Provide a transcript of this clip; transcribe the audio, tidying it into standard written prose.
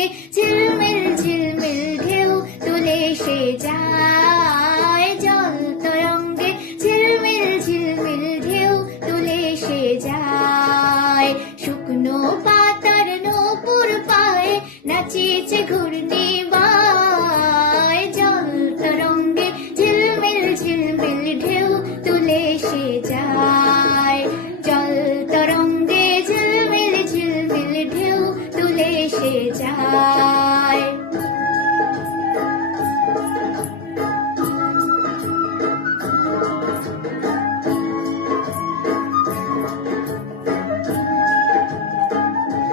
তরঙ্গে ঝিলমিল ঝিলমিল ঢেউ তুলে সে যায়, জল তরঙ্গে ঝিলমিল ঝিলমিল ঢেউ তুলে সে যায়। শুকনো পাতার নূপুর পায়ে নাচিছে ঘূর্ণি